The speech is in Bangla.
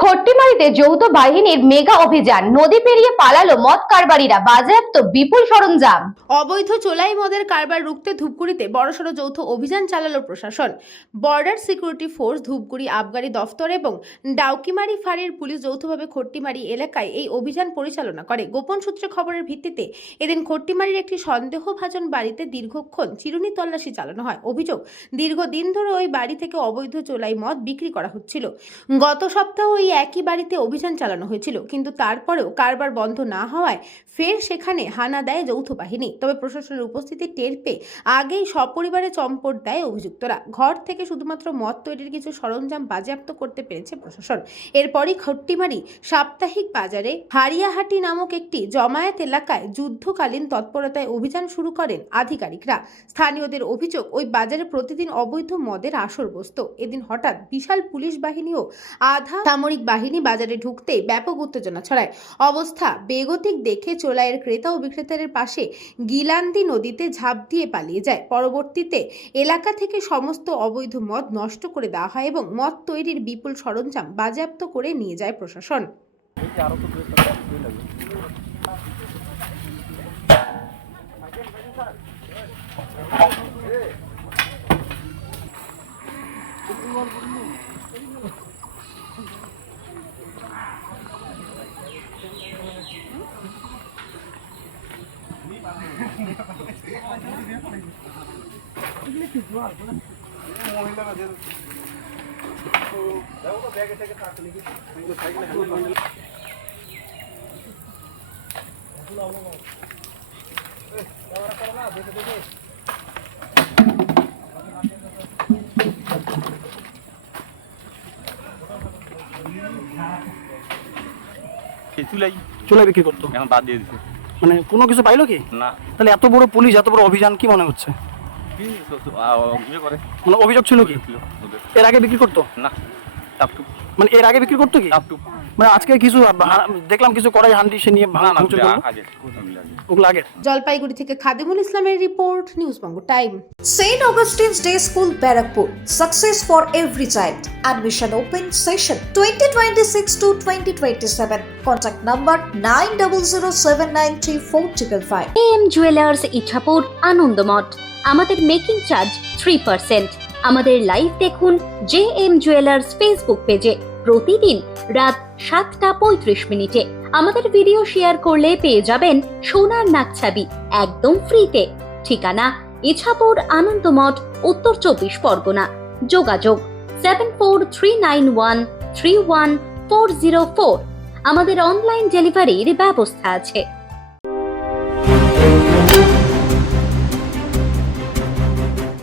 খট্টিমারিতে যৌথ বাহিনীর মেগা অভিযান, নদী পেরিয়ে পালালো মদ কারবারিরা, বাজেয়াপ্ত বিপুল সরঞ্জাম। অবৈধ চোলাই মদের কারবার রুখতে ধূপগুড়িতে বড়সড় যৌথ অভিযান চালালো প্রশাসন। বর্ডার সিকিউরিটি ফোর্স, ধূপগুড়ি আবগারি দফতর এবং ডাউকিমারি ফাঁড়ির পুলিশ যৌথভাবে খট্টিমারি এলাকায় এই অভিযান পরিচালনা করে। গোপন সূত্রে খবরের ভিত্তিতে এদিন খট্টিমারির একটি সন্দেহভাজন বাড়িতে দীর্ঘক্ষণ চিরুনি তল্লাশি চালানো হয়। অভিযোগ, দীর্ঘদিন ধরে ওই বাড়ি থেকে অবৈধ চোলাই মদ বিক্রি করা হচ্ছিল। গত সপ্তাহ ওই একই বাড়িতে অভিযান চালানো হয়েছিল, কিন্তু তারপরেও কারবার বন্ধ না হওয়ায় ফের সেখানে হানা দেয় যৌথ বাহিনী। তবে প্রশাসনের উপস্থিতি টের পেয়ে আগেই সপরিবারে চম্পট দেয় অভিযুক্তরা। ঘর থেকে শুধুমাত্র মদ তৈরির কিছু সরঞ্জাম বাজেয়াপ্ত করতে পেরেছে প্রশাসন। এরপরই খট্টিমারি সাপ্তাহিক বাজারে হারিয়াহাটি নামক একটি জমায়েত এলাকায় যুদ্ধকালীন তৎপরতায় অভিযান শুরু করেন আধিকারিকরা। স্থানীয়দের অভিযোগ, ওই বাজারে প্রতিদিন অবৈধ মদের আসর বসত। এদিন হঠাৎ বিশাল পুলিশ বাহিনী ও আধা সামরিক বাহিনী বাজারে ঢুকতেই ব্যাপক উত্তেজনা ছড়ায়। অবস্থা বেগতিক দেখে চোলাইয়ের ক্রেতা ও বিক্রেতাদের পাশে গিলান্দি নদীতে ঝাঁপ দিয়ে পালিয়ে যায়। পরবর্তীতে এলাকা থেকে সমস্ত অবৈধ মদ নষ্ট করে দেওয়া হয় এবং মদ তৈরির বিপুল সরঞ্জাম বাজেয়াপ্ত করে নিয়ে যায় প্রশাসন। চুলাই বিক্রি করতো, এখন বাদ দিয়ে দিছে। মানে কোনো কিছু পাইলো কি না, তাহলে এত বড় পুলিশ, এত বড় অভিযান, কি মনে হচ্ছে? কি ইয়ে করে মানে অভিযোগ ছিল কি ছিল ওদের। এর আগে বিক্রি করতো? না, টাপটুপ মানে এর আগে বিক্রি করতো কি? টাপটুপ মানে আজকে কিছু দেখলাম কিছু কড়াই হান্ডি সে নিয়ে না না, ভাঙচুর করলো, আগে ওগুলো আগে। জলপাইগুড়ি থেকে খাদিমুল ইসলামের রিপোর্ট, নিউজবঙ্গ time. St. Augustine's Day School, Barakpur. Success for every child. Admission open session 2026 to 2027. Contact number 9007934555. JM jewellers Ichapur, Anandamath. আমাদের মেকিং চার্জ 3%। আমাদের লাইভ দেখুন JM জুয়েলার্স ফেসবুক পেজে প্রতিদিন রাত 7:35 আমাদের ভিডিও শেয়ার করলে পেয়ে যাবেন সোনার নাকছাবি একদম ফ্রিতে। ঠিকানা ইছাপুর, আনন্দমঠ, উত্তর 24 পরগনা। যোগাযোগ 7439131404। আমাদের অনলাইন ডেলিভারির ব্যবস্থা আছে।